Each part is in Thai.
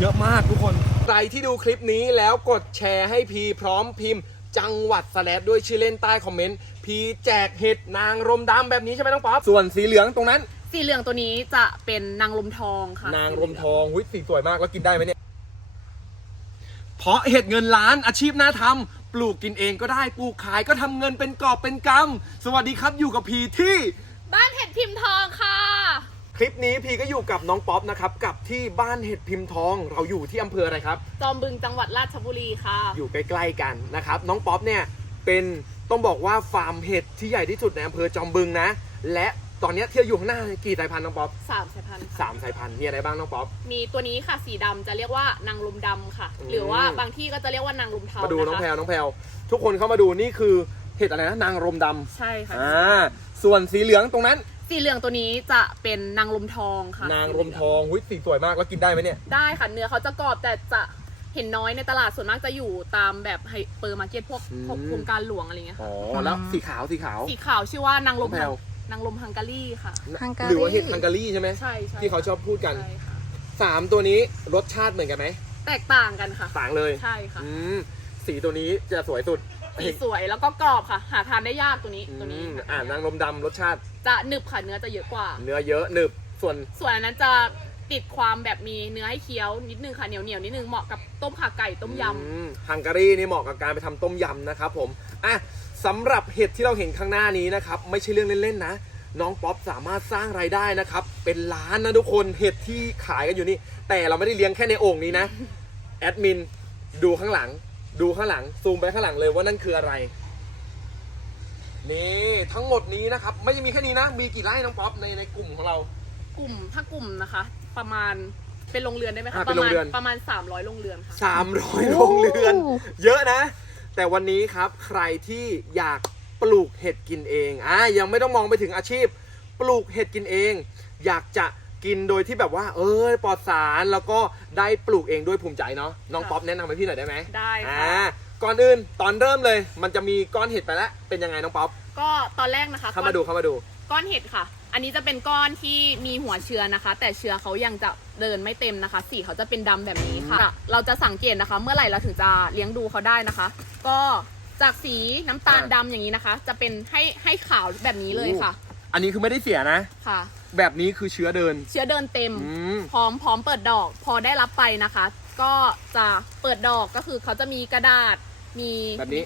เยอะมากทุกคน ใครที่ดูคลิปนี้แล้วกดแชร์ให้พีพร้อมพิมพ์ จังหวัดสแลดด้วยชื่อเล่นใต้คอมเมนต์ พีแจกเห็ดนางรมดำแบบนี้ใช่ไหมน้องป๊อปส่วนสีเหลืองตรงนั้น สีเหลืองตัวนี้จะเป็นนางลมทองค่ะนางรมทองหุ้ยสีสวยมากแล้วกินได้ไหมเนี่ย เพราะเห็ดเงินล้านอาชีพน่าทำปลูกกินเองก็ได้ปลูกขายก็ทำเงินเป็นกอบเป็นกำสวัสดีครับอยู่กับพีที่ บ้านเห็ดพิมพ์ทองค่ะ คลิปนี้พีก็อยู่กับน้องป๊อปนะครับกับที่บ้านเห็ดพิมพ์ทองเราอยู่ที่อำเภออะไรครับ จอมบึงจังหวัดราชบุรีค่ะ อยู่ใกล้ๆกันนะครับ น้องป๊อปเนี่ยเป็นต้องบอกว่าฟาร์มเห็ดที่ใหญ่ที่สุดในอำเภอจอมบึงนะ และตอนเนี้ยที่เราอยู่ข้างหน้ากี่สายพันธุ์น้องป๊อปสามสายพันธุ์ค่ะสามสายพันธุ์มีอะไรบ้างน้องป๊อป มีตัวนี้ค่ะสีดำจะเรียกว่านางลมดำค่ะ อืม หรือว่าบางที่ก็จะเรียกว่านางลมเทามาดูน้องะคะแพลวน้องแพลวทุกคนเข้ามาดูนี่คือเห็ดอะไรนะนางรมดำใช่ค่ะ อ่าส่วนสีเหลืองตรงนั้น สีเหลืองตัวนี้จะเป็นนางลมทองค่ะนางรมทองหุ้ยสีสวยมากแล้วกินได้ไหมเนี่ย ได้ค่ะเนื้อเขาจะกรอบแต่จะเห็นน้อยในตลาดส่วนมากจะอยู่ตามแบบไฮเปอร์มาร์เก็ตพวกอืม พวกโครงการหลวงอะไรเงี้ยอ๋ค่ะอแล้วสีขาวสีขาว สีขาวชื่อว่านางลมน้องแพรวนางลมฮังการีค่ะ ฮังการี หรือว่าเห็ดฮังการีใช่ไหมใช่ใช่ที่เขาชอบพูดกันใช่ค่ะสามตัวนี้รสชาติเหมือนกันไหมแตกต่างกันค่ะ ต่างเลย ใช่ค่ะ อืมสีตัวนี้จะสวยสุด สีสวยแล้วก็กรอบค่ะ หาทานได้ยากตัวนี้อืตัวนี้มอ่านางรมดำรสชาติ จะหนึบค่ะเนื้อจะเยอะกว่า เนื้อเยอะหนึบส่วน ส่วนอันนั้นจะติดความแบบมีเนื้อให้เคี้ยวนิดนึงค่ะเหนียวเหนียวๆนิดนึงเหมาะกับต้มขาไก่ต้มยอืมฮังการีนี่เหมาะกับการไปทำต้มยำนะครับผมอะสำหรับเห็ดที่เราเห็นข้างหน้านี้นะครับ ไม่ใช่เรื่องเล่นๆนะ น้องป๊อปสามารถสร้างรายได้นะครับ เป็นล้านนะทุกคนเห็ดที่ขายกันอยู่นี่ แต่เราไม่ได้เลี้ยงแค่ในโอ่งนี้นะ แอดมินดูข้างหลัง ดูข้างหลังซูมไปข้างหลังเลยว่านั่นคืออะไร นี่ทั้งหมดนี้นะครับ ไม่ใช่มีแค่นี้นะ มีกี่ไร่น้องป๊อปในในกลุ่มของเราำกลุ่มถ้ากลุ่มนะคะ ประมาณเป็นโรงเรือนได้ไหมคะอ่าปเป็นระโรมางณเรือน ประมาณ 300โรงเรือนค่ะสามร้อยโรงเรือนเยอะนะ แต่วันนี้ครับใครที่อยากปลูกเห็ดกินเองอะยังไม่ต้องมองไปถึงอาชีพ ปลูกเห็ดกินเอง อยากจะ กินโดยที่แบบว่า เออปลอดสารแล้วก็ได้ปลูกเองด้วยภูมิใจเนาะน้องค่ะป๊อปแนะนำให้พี่หน่อยได้ไหมได้อ่าค่ะก่อนอื่นตอนเริ่มเลย มันจะมีก้อนเห็ดไปแล้วเป็นยังไงน้องป๊อปก็ตอนแรกนะคะเข้ามาดูเข้ามาดู ก้อนเห็ดค่ะ อันนี้จะเป็นก้อนที่มีหัวเชื้อนะคะ แต่เชื้อเขายังจะเดินไม่เต็มนะคะ สีเขาจะเป็นดำแบบนี้ค่ะ เราจะสังเกตนะคะ เมื่อไหร่เราถึงจะเลี้ยงดูเขาได้นะคะ ก็จากสีน้ำตาลอ่าดำอย่างนี้นะคะ จะเป็นให้ให้ขาวแบบนี้เลยค่ะอันนี้คือไม่ได้เสียนะ ค่ะ แบบนี้คือเชื้อเดิน เชื้อเดินเต็ม อืม พร้อมพร้อมเปิดดอก พอได้รับไปนะคะ ก็จะเปิดดอกก็คือเขาจะมีกระดาษมีแบบนี้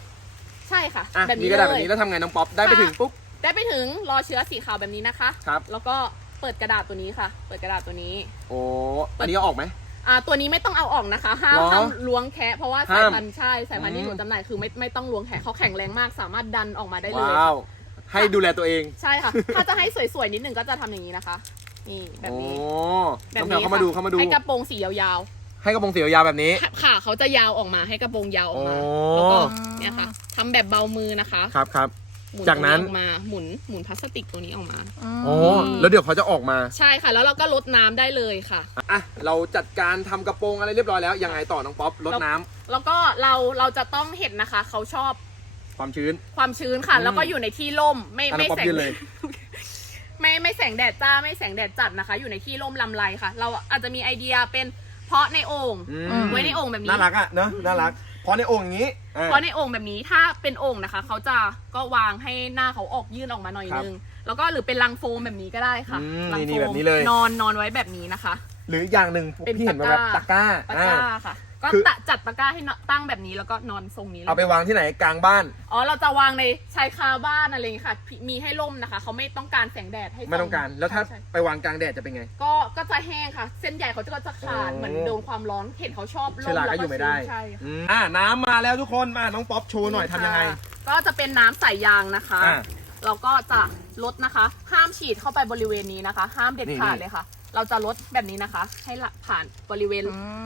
ใช่ค่ะ อะแบบมีนี้กระดาษเลแบบยนี้แล้วทำไงน้องป๊อปได้ไปค่ะ ถึงปุ๊บ ได้ไปถึงรอเชื้อสีขาวแบบนี้นะคะ ครับ แล้วก็เปิดกระดาษตัวนี้ค่ะ เปิดกระดาษตัวนี้ โอ้อันนี้เอาออกไหม อ่าตัวนี้ไม่ต้องเอาออกนะคะห้ามหรอห้ามล้วงแคะเพราะว่าสายห้ามพันธุ์ใช่สายพันธุ์ที่อืมหนูจำหน่ายคือไม่ไม่ต้องล้วงแคะเขาแข็งแรงมากสามารถดันออกมาได้เลยว้าว ให้ดูแลตัวเอง ใช่ค่ะ ถ้าจะให้สวยๆนิดหนึ่งก็จะทำอย่างนี้นะคะ นี่แบบนี้โอ้แบบน้องแพรนี้เข้ามาดูเข้ามาดู ให้กระโปรงสียาวให้กระโปรงสียาวๆแบบนี้ ๆขาเขาจะยาวออกมาให้กระโปรงยาวออกมา โอ้ แล้วก็เนี่ยค่ะทำแบบเบามือนะคะครับครับ หมุนจากนั้นตรงออกมาหมุนหมุนพลาสติกตัวนี้ออกมา โอ้แล้วเดี๋ยวเขาจะออกมาใช่ค่ะ แล้วเราก็ลดน้ำได้เลยค่ะ อะเราจัดการทำกระโปรงอะไรเรียบร้อยแล้วยังไงต่อน้องป๊อปลดน้ำ แล้วก็เราเราจะต้องเห็นนะคะ เขาชอบ ความชื้น ความชื้นค่ะอืมแล้วก็อยู่ในที่ร่มไม่อะไม่น้องป๊อปแสงยืนเลย ไม่ไม่แสงแดดจ้าไม่แสงแดดจัดนะคะ อยู่ในที่ร่มลำไรค่ะ เราอาจจะมีไอเดียเป็นเพาะในโอ่งอืมไว้ในโอ่งแบบนี้น่ารักอะเนอะน่ารักเพราะในโอ่งอย่างนี้อะเพราะในโอ่งแบบนี้ถ้าเป็นโอ่งนะคะ เขาจะก็วางให้หน้าเขาออกยื่นออกมาหน่อยครับนึงแล้วก็หรือเป็นรังโฟมแบบนี้ก็ได้ค่ะอืมรันี่โฟแบบนี้เลยนอนนอนไว้แบบนี้นะคะ หรืออย่างหนึ่งเป็นพี่เห็นแบบตะตะกกร้าร้าตะกร้าอ่าค่ะ ก็คือ ตะจัดตะกร้าให้ตั้งแบบนี้แล้วก็นอนทรงนี้เลยเอาไปวางที่ไหนกลางบ้าน อ๋อเราจะวางในชายคาบ้านอะไรอย่างเงี้ยค่ะ มีให้ร่มนะคะ เขาไม่ต้องการแสงแดดให้ส่ไม่ต้องการ แล้วถ้าใช่ไปวางกลางแดดจะเป็นไงก็ก็จะแห้งค่ะ เส้นใหญ่เขาจะก็จะขาดโอ้ เหมือนโดนความร้อนเห็นเขาชอบร่เชื้อมราแล้วก็อยู่ไม่ได้ใช่ค่ะ อืมอ่าน้ำมาแล้วทุกคนมาน้องป๊อปโชว์หน่อยทำยังไง ค่ะก็จะเป็นน้ำใส่ยางนะคะ อ่าเราก็จะลดนะคะ ห้ามฉีดเข้าไปบริเวณนี้นะคะ ห้ามเด็ดขาดนี่ เลยค่ะ เราจะลดแบบนี้นะคะ ให้ละผ่านบริเวณ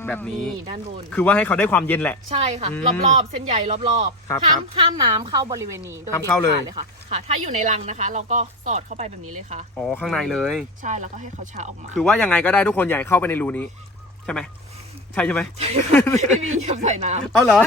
แบบนี้ด้านบน คือว่าให้เขาได้ความเย็นแหละ ใช่ค่ะ อืมรอบๆ เส้นใยรอบครับๆห้ามครับห้ามน้ำเข้าบริเวณนี้โดยห้ามเด็ดเข้าเลยขาดเลยค่ะค่ะ ถ้าอยู่ในรังนะคะ เราก็สอดเข้าไปแบบนี้เลยค่ะ อ๋อข้างในเลย ใช่แล้วก็ให้เขาชาออกมาคือว่ายังไงก็ได้ทุกคนอย่าใหญ่เข้าไปในรูนี้ ใช่ไหมใช่ใช่ไหม ไม่มีเหยียบใส่น้ำเอาเหรอ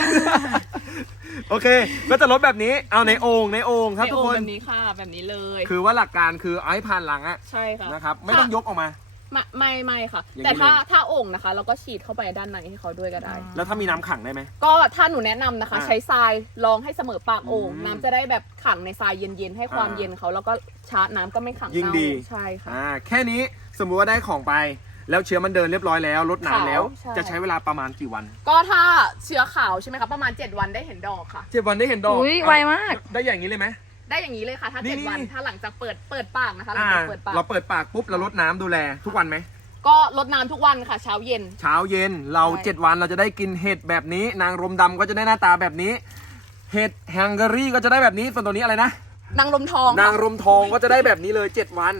โอเค ก็จะลดแบบนี้ เอาในโอ่งในโอ่งครับในทุกโอ่งคน แบบนี้ค่ะ แบบนี้เลย คือว่าหลักการคือเอาให้ผ่านหลังอะใช่ค่ะ นะครับ ไม่ต้องยกออกมา ไม่ไม่ไม่ค่ะ อย่างนี้แต่ถ้าเลย ถ้าโอ่งนะคะ เราก็ฉีดเข้าไปด้านในให้เขาด้วยก็ได้ แล้วถ้ามีน้ำขังได้ไหม ก็ถ้าหนูแนะนำนะคะ อ่าใช้ทรายรองให้เสมอปากโอ่งอืมน้ำจะได้แบบขังในทรายเย็นๆให้ความอ่าเย็นเขาแล้วก็ชาร์จน้ำก็ไม่ขังยิ่งเน่าดี ใช่ค่ะ อ่าแค่นี้สมมุติว่าได้ของไป แล้วเชื้อมันเดินเรียบร้อยแล้วลดน้ำแล้วขาวใช่ จะใช้เวลาประมาณกี่วันก็ถ้าเชื้อขาวใช่ไหมคะประมาณ 7 วันได้เห็นดอกค่ะ เจ็ดวันได้เห็นดอกอุ้ยไวมาก ได้อย่างนี้เลยไหม ได้อย่างนี้เลยค่ะ ถ้านี่เจ็ดนี่วันนี่ ถ้าหลังจากเปิดเปิดปากนะคะหลังอ่าจากเปิดปากเราเปิดปากปุ๊บเราลดน้ำดูแลทุกวันไหม ก็ลดน้ำทุกวันค่ะ เช้าเย็น เช้าเย็นเราใช่ เจ็ดวันเราจะได้กินเห็ดแบบนี้ นางรมดำก็จะได้หน้าตาแบบนี้ เห็ดแฮงการีก็จะได้แบบนี้ส่วนตัวนี้อะไรนะ นางลมทองนางค่ะรมทองก็จะได้แบบนี้เลย 7 วัน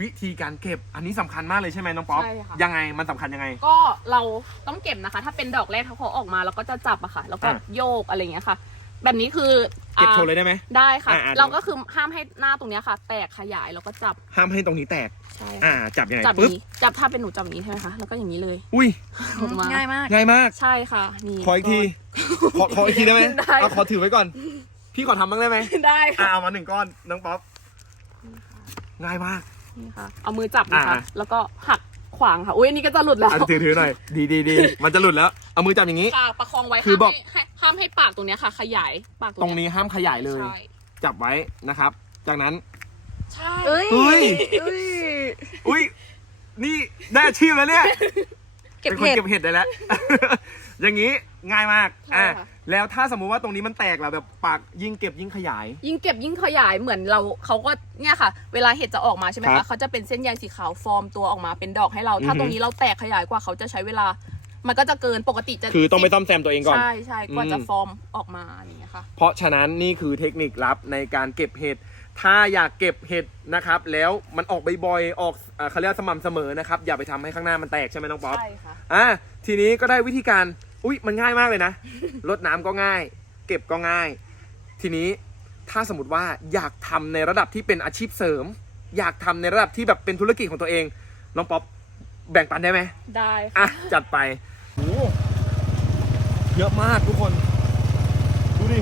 วิธีการเก็บอันนี้สำคัญมากเลยใช่ไหมน้องป๊อปใช่ค่ะ ยังไงมันสำคัญยังไง ก็เราต้องเก็บนะคะ ถ้าเป็นดอกแรกถ้าเขาออกมาเราก็จะจับอะค่ะ แล้วก็อะโยกอะไรอย่างเงี้ยค่ะ แบบนี้คือเก็บอ่าโชว์เลยได้ไหม ได้ค่ะ อะอะเราก็คือห้ามให้หน้าตรงเนี้ยค่ะ แตกขยายแล้วก็จับห้ามให้ตรงนี้แตก ใช่อ่า ค่ะจับยังไงจับปุ๊บ นี้จับถ้าเป็นหนูจับอย่างนี้ใช่ไหมคะแล้วก็อย่างนี้เลยอุ้ย ออกมาง่ายมาก ง่ายมาก ใช่ค่ะนี่ ขออีกที ขอขออีกทีได้ไหมได้ เอาขอถือไว้ก่อน พี่ขอทำบ้างได้ไหมได้อ่าค่ะเอามาหนึ่งก้อน น้องป๊อป ง่ายมาก นี่ค่ะ เอามือจับนะคะ อะแล้วก็หัก ขวางค่ะ อุ้ยอันนี้ก็จะหลุดแล้วอะถือถือหน่อย ดีดีดีมันจะหลุดแล้ว เอามือจับอย่างนี้ค่ะประคองไว้คือบอกห้ามให้ให้ห้ามให้ปากตรงเนี้ยค่ะ ขยายปากตรงนี้ห้ามขยายเลย ใช่จับไว้นะครับ จากนั้น ใช่เอ้ยเฮ้ย เอ้ยอุ้ยนี่ได้อาชีพแล้วเนี่ยเก็บเป็นคนเห็ดเก็บเห็ดได้แล้ว อย่างนี้ ง่ายมากใช่อะค่ะ แล้วถ้าสมมุติว่าตรงนี้มันแตกแล้วแบบปากยิ่งเก็บยิ่งขยาย ยิ่งเก็บยิ่งขยายเหมือนเราเขาก็เนี่ยค่ะ เวลาเห็ดจะออกมาใช่ไหมครัคะบเขาจะเป็นเส้นใยสีขาวฟอร์มตัวออกมาเป็นดอกให้เรา ถ้าอือฮึตรงนี้เราแตกขยายกว่าเขาจะใช้เวลา มันก็จะเกินปกติจะคือต้องไปซ่อมแซมตัวเองก่อน ใช่ใช่กว่าอืมจะฟอร์มออกมาอย่างเงี้ยค่ะ เพราะฉะนั้นนี่คือเทคนิคลับในการเก็บเห็ด ถ้าอยากเก็บเห็ดนะครับ แล้วมันออกบ่อยๆออกเอ่อเขาเรียกว่าสม่ำเสมอนะครับ อย่าไปทำให้ข้างหน้ามันแตกใช่ไหมน้องป๊อป ใช่ค่ะ อะทีนี้ก็ได้วิธีการ อุ้ยมันง่ายมากเลยนะ ลดน้ำก็ง่าย เก็บก็ง่าย ทีนี้ถ้าสมมติว่าอยากทำในระดับที่เป็นอาชีพเสริม อยากทำในระดับที่แบบเป็นธุรกิจของตัวเอง น้องป๊อปแบ่งปันได้ไหม ได้ค่ะ อะ จัดไปโอ้เยอะมากทุกคน ดูดิ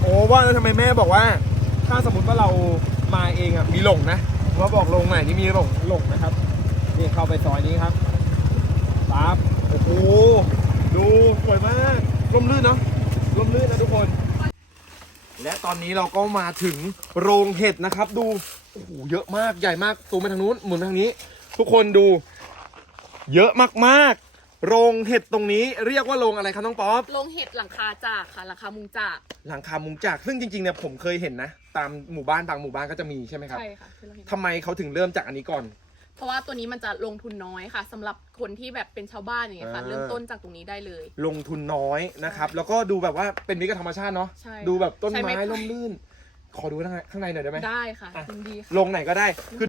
โอ้ว่าแล้วทำไมแม่บอกว่า ถ้าสมมติว่าเรามาเองอะ มีหลงนะว่าบอกลงใหม่นี่มีหลงหลงนะครับ นี่เข้าไปซอยนี้ครับปั๊บโอ้โห ดูสวยมากร่มรื่นเนาะร่มรื่นนะทุกคน และตอนนี้เราก็มาถึงโรงเห็ดนะครับ ดูโอ้โหเยอะมากใหญ่มากตูมไปทางนู้นหมุนไปทางนี้ ทุกคนดู เยอะมากๆ โรงเห็ดตรงนี้เรียกว่าโรงอะไรครับน้องป๊อป ลงเห็ดหลังคาจากค่ะหลังคามุงจาก หลังคามุงจากซึ่งจริงๆเนี่ยผมเคยเห็นนะ ตามหมู่บ้านบางหมู่บ้านก็จะมีใช่ไหมครับใช่ค่ะที่เราเห็น ทำไมเขาถึงเริ่มจากอันนี้ก่อน เพราะว่าตัวนี้มันจะลงทุนน้อยค่ะสำหรับคนที่แบบเป็นชาวบ้านอย่างเงี้ยค่ะอ่า เริ่มต้นจากตรงนี้ได้เลย ลงทุนน้อยนะครับ แล้วก็ดูแบบว่าเป็นมิตรกับธรรมชาติเนาะใช่ดูแบบต้นใช้ไม้ไม้ไผ่ ร่มรื่น ขอดูข้างในข้างในหน่อยได้ไหม ได้ค่ะอะ ยินดีค่ะ ลงไหนก็ได้คือ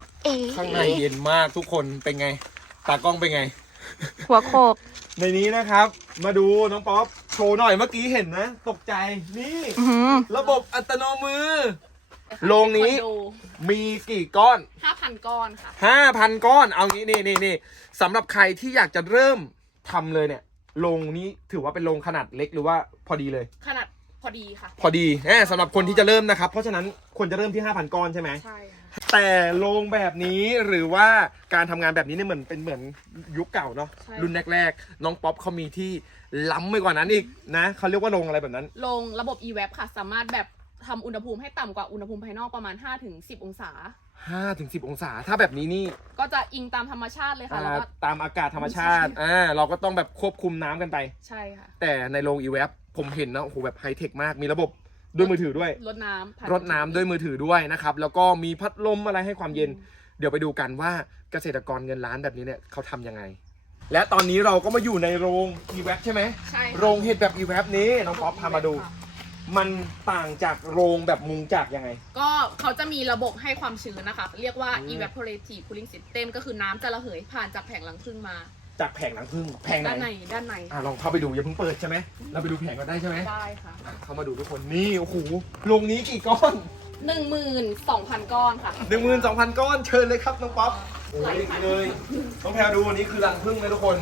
ข้างในเย็นมากทุกคนเป็นไง ตากล้องเป็นไง หัวโขกในนี้นะครับ มาดูน้องป๊อปโชว์หน่อยเมื่อกี้เห็นนะ ตกใจนี่ อื้อหือระบบอัตโนมือ โรงนี้คอโดมีกี่ก้อน ห้าพันก้อนค่ะห้าพันก้อน เอางี้นี่นี่นี่สำหรับใครที่อยากจะเริ่มทำเลยเนี่ยโรงนี้ถือว่าเป็นโรงขนาดเล็กหรือว่าพอดีเลย ขนาดพอดีค่ะ พอดีแหมสำหรับคนที่จะเริ่มนะครับ เพราะฉะนั้นควรจะเริ่มที่ 5,000 ก้อนใช่ไหม ใช่ค่ะแต่โรงแบบนี้หรือว่าการทำงานแบบนี้เนี่ยเหมือนเป็นเหมือนยุคเก่าเนาะใช่ รุ่นแรกๆ น้องป๊อปเขามีที่ล้ำไปกว่านั้นอีกนะเขาเรียกว่าโรงอะไรแบบนั้น ลงระบบ e-web ค่ะ สามารถแบบ ทำอุณหภูมิให้ต่ำกว่าอุณหภูมิภายนอกประมาณ 5-10 องศา5-10องศา ถ้าแบบนี้นี่ก็จะอิงตามธรรมชาติเลยค่ะแล้วอ่าก็ ตามอากาศธรรมชาติอ่าเราก็ต้องแบบควบคุมน้ำกันไป ใช่ค่ะแต่ในโรง e w e b ผมเห็นนะโอ้โหแบบไฮเทคมากมีระบบด้วยมือถือด้วย รดน้ำผ่ารดน้ำด้วยมือถือด้วยนะครับ แล้วก็มีพัดลมอะไรให้ความเย็น เดี๋ยวไปดูกันว่าเกษตรกรเงินล้านแบบนี้เนี่ยเขาทำยังไง และตอนนี้เราก็มาอยู่ในโรง e w e b ใช่ไหม ใช่ค่ะ โรงเห็ดแบบ e w e b นี้น้องป๊อปพามาดู ค่ะ มันต่างจากโรงแบบมุงจากยังไง ก็เขาจะมีระบบให้ความชื้นนะคะ เรียกว่า อืม evaporative cooling system ก็คือน้ำจะระเหยผ่านจากแผงรังผึ้งมา จากแผงหลังพึ่งแผงไหนด้านในด้านในอะลองเข้าไปดูอย่าเพิ่งเปิดใช่ไหมเราไปดูแผงก่อนได้ใช่ไหมได้ค่ะอะเข้ามาดูทุกคนนี่โอ้โหโรงนี้กี่ก้อนหนึ่งหมื่นสองพันก้อนค่ะ หนึ่งหมื่นสองพันก้อนเชิญเลยครับน้องป๊อปโอ้ไหลยผ่านเลยน้องแพรดูนี่คือรังพึ่งนะทุกคน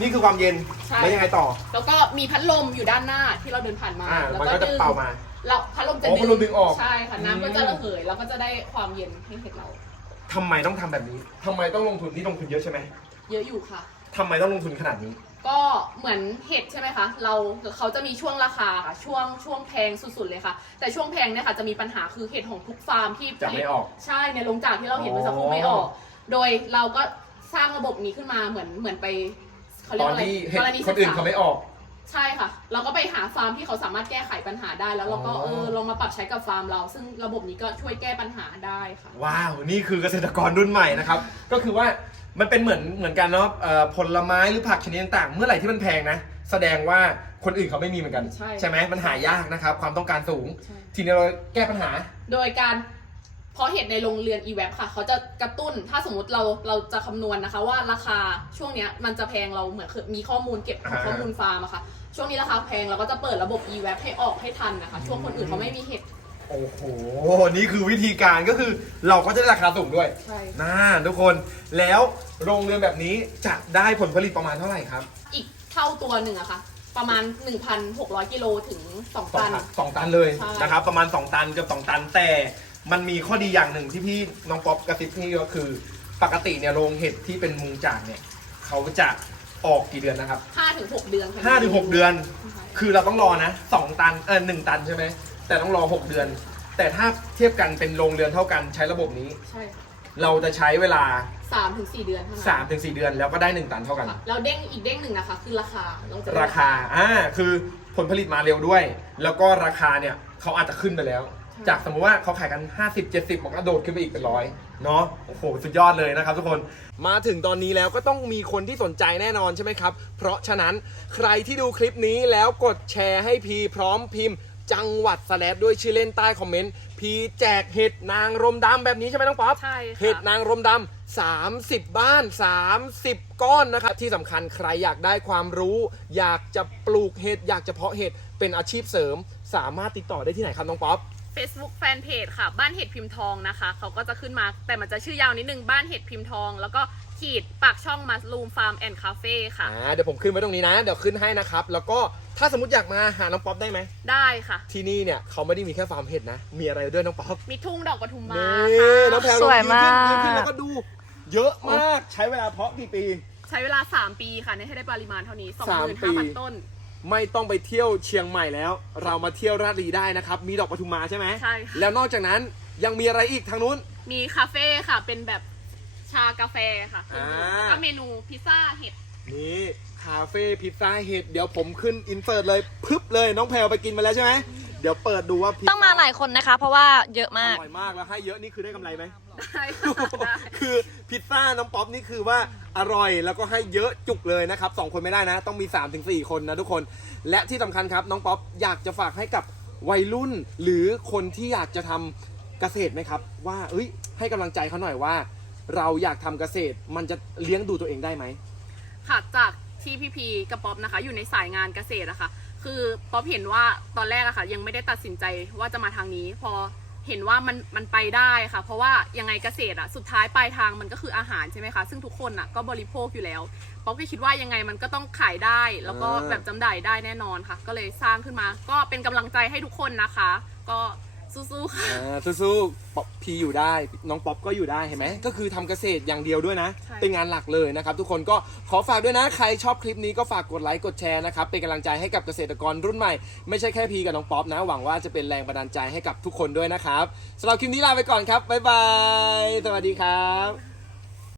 นี่คือความเย็นใช่ แล้วยังไงต่อแล้วก็มีพัดลมอยู่ด้านหน้าที่เราเดินผ่านมาอ่าแล้วมันก็จะดึงเป่ามาแล้วพัดลมจะอ๋อพัดลมดึงออกใช่ค่ะอืมน้ำก็จะระเหยแล้วก็จะได้ความเย็นให้เห็ดเรา ทำไมต้องทำแบบนี้ทำไมต้องลงทุนที่ลงทุนเยอะใช่ไหมเยอะอยู่ค่ะ ทำไมต้องลงทุนขนาดนี้ ก็เหมือนเห็ดใช่ไหมคะ เราเขาจะมีช่วงราคาค่ะช่วงช่วงแพงสุดๆเลยค่ะ แต่ช่วงแพงเนี่ยค่ะจะมีปัญหาคือเห็ดของทุกฟาร์มที่จะไม่ออกใช่ในโรงจากที่เราเห็นเมื่อสักครู่ไม่ออก โดยเราก็สร้างระบบนี้ขึ้นมาเหมือนเหมือนไป เขาเรีตยกอนว่าอะไรที่เห็นกรณีคนอื่นศึกษเขาไม่ออก ใช่ค่ะ เราก็ไปหาฟาร์มที่เขาสามารถแก้ไขปัญหาได้ แล้วเราก็อ๋อ เออลองมาปรับใช้กับฟาร์มเรา ซึ่งระบบนี้ก็ช่วยแก้ปัญหาได้ค่ะ ว้าว นี่คือเกษตรกรรุ่นใหม่นะครับ ก็คือว่ามันเป็นเหมือนเหมือนกันเนาะเอ่อผลไม้หรือผักชนิดต่างๆ เมื่อไหร่ที่มันแพงนะ แสดงว่าคนอื่นเขาไม่มีเหมือนกันใช่ ไหมมันหายากนะครับ ความต้องการสูง ใช่ ทีนี้เราแก้ปัญหา โดยการ เพราะเห็ดในโรงเรือน e-web ค่ะ เขาจะกระตุ้นถ้าสมมติเราเราจะคำนวณนะคะว่าราคาช่วงเนี้ยมันจะแพงเราเหมือนคือมีข้อมูลเก็บอ่าข้อมูลฟาร์มอะค่ะ ช่วงนี้ราคาแพงเราก็จะเปิดระบบ e-web ให้ออกให้ทันนะคะ ช่วงคนอื่นเขาไม่มีเห็ด โอ้โห นี่คือวิธีการก็คือเราก็จะได้ราคาสูงด้วยใช่น่าทุกคน แล้วโรงเรือนแบบนี้จะได้ผลผลิตประมาณเท่าไหร่ครับอีกเท่าตัวหนึ่งอะค่ะ ประมาณ 1,600กิโลถึง2สองตัน ตันสองตันเลยใช่ นะครับ ประมาณ 2 ตันเกือบ2ตันแต่ มันมีข้อดีอย่างหนึ่งที่พี่น้องป๊อปกระซิบพี่ก็คือ ปกติเนี่ยโรงเห็ดที่เป็นมุงจากเนี่ยเขาจะออกกี่เดือนนะครับ5ถึง6เดือนค่ะห้าถึงหกเดือนใช่คือเราต้องรอนะสองตันเออหนึ่งตันใช่ไหมแต่ต้องรอ6เดือน แต่ถ้าเทียบกันเป็นโรงเรือนเท่ากันใช้ระบบนี้ ใช่ค่ะเราจะใช้เวลา3ถึง4เดือนเท่านั้น3-4เดือนแล้วก็ได้1ตันเท่ากันค่ะแล้วเด้งอีกเด้งหนึ่งนะคะ คือราคาเราจะได้ราคาอ่าคือผลผลิตมาเร็วด้วย แล้วก็ราคาเนี่ยเขาอาจจะขึ้นไปแล้ว จากสมมติว่าเขาขายกัน 50 70มันก็โดดขึ้นไปอีกเป็นร้อยเนาะโอ้โหสุดยอดเลยนะครับทุกคนมาถึงตอนนี้แล้วก็ต้องมีคนที่สนใจแน่นอนใช่ไหมครับ เพราะฉะนั้นใครที่ดูคลิปนี้แล้วกดแชร์ให้พีพร้อมพิมพ์ จังหวัดสแลดด้วยชื่อเล่นใต้คอมเมนต์พีแจกเห็ดนางรมดำแบบนี้ใช่ไหมน้องป๊อป ใช่ค่ะ เห็ดนางรมดำ30 บ้าน 30 ก้อนนะครับ ที่สำคัญใครอยากได้ความรู้ อยากจะปลูกเห็ดอยากจะเพาะเห็ดเป็นอาชีพเสริม สามารถติดต่อได้ที่ไหนครับน้องป๊อป Facebook Fanpage ค่ะ บ้านเห็ดพิมพ์ทองนะคะ เขาก็จะขึ้นมาแต่มันจะชื่อยาวนิดนึง บ้านเห็ดพิมพ์ทอง แล้วก็ขีดปากช่องมัสลูมฟาร์มแอนด์คาเฟ่ค่ะ อ่าเดี๋ยวผมขึ้นไว้ตรงนี้นะ เดี๋ยวขึ้นให้นะครับ แล้วก็ถ้าสมมติอยากมาหาน้องป๊อปได้ไหม ได้ค่ะ ที่นี่เนี่ยเขาไม่ได้มีแค่ฟาร์มเห็ดนะ มีอะไรด้วยน้องป๊อปมีทุ่งดอกปทุมมานี่ค่ะน้องแพรสวยมากยืนขึ้นยืนขึ้นแล้วก็ดู เยอะมาก ใช้เวลาเพาะกี่ปี ใช้เวลา 3 ปีค่ะให้ได้ปริมาณเท่านี้ สามปี 25,000 ต้น ไม่ต้องไปเที่ยวเชียงใหม่แล้ว เรามาเที่ยวราชบุรีได้นะครับ มีดอกปทุมมาใช่ไหมใช่ค่ะ แล้วนอกจากนั้นยังมีอะไรอีกทางนู้น มีคาเฟ่ค่ะ เป็นแบบชากาแฟค่ะอ่า แล้วก็เมนูพิซซ่าเห็ด นี่คาเฟ่พิซซ่าเห็ดเดี๋ยวผมขึ้นอินเสิร์ตเลยพึบเลยน้องแพลวไปกินมาแล้วใช่ไหม เดี๋ยวเปิดดูว่าพิซซ่ต้องมาหลายคนนะคะ เพราะว่าเยอะมาก อร่อยมากแล้วให้เยอะนี่คือได้กำไรไหม ได้ค่ะได้คือพิซซ่าน้องป๊อปนี่คือว่าอร่อยแล้วก็ให้เยอะจุกเลยนะครับสองคนไม่ได้นะ ต้องมี3-4คนนะทุกคน และที่สำคัญครับน้องป๊อปอยากจะฝากให้กับวัยรุ่น หรือคนที่อยากจะทำเกษตรไหมครับ ว่าเอ้ยให้กำลังใจเขาหน่อยว่า เราอยากทำเกษตรมันจะเลี้ยงดูตัวเองได้ไหม ค่ะจากที่พี่พีกับป๊อปนะคะ อยู่ในสายงานเกษตรอะค่ะ คือป๊อปเห็นว่าตอนแรกอะค่ะ ยังไม่ได้ตัดสินใจว่าจะมาทางนี้ พอเห็นว่ามันมันไปได้ค่ะ เพราะว่ายังไงเกษตรอะสุดท้ายปลายทางมันก็คืออาหารใช่ไหมคะ ซึ่งทุกคนอะก็บริโภคอยู่แล้วป๊อปก็คิดว่ายังไงมันก็ต้องขายได้ แล้วก็อ่าแบบจำหน่ายได้แน่นอนค่ะ ก็เลยสร้างขึ้นมา ก็เป็นกำลังใจให้ทุกคนนะคะ ก็ สู้ๆค่ะ อ่าสู้ๆป๊อปพีอยู่ได้ น้องป๊อปก็อยู่ได้เห็นไหมก็คือทำเกษตรอย่างเดียวด้วยนะ ใช่ เป็นงานหลักเลยนะครับ ทุกคนก็ขอฝากด้วยนะ ใครชอบคลิปนี้ก็ฝากกดไลค์กดแชร์นะครับ เป็นกำลังใจให้กับเกษตรกรรุ่นใหม่ ไม่ใช่แค่พีกับน้องป๊อปนะ หวังว่าจะเป็นแรงบันดาลใจให้กับทุกคนด้วยนะครับสำหรับคลิปนี้ลาไปก่อนครับบ๊ายบายสวัสดีครับ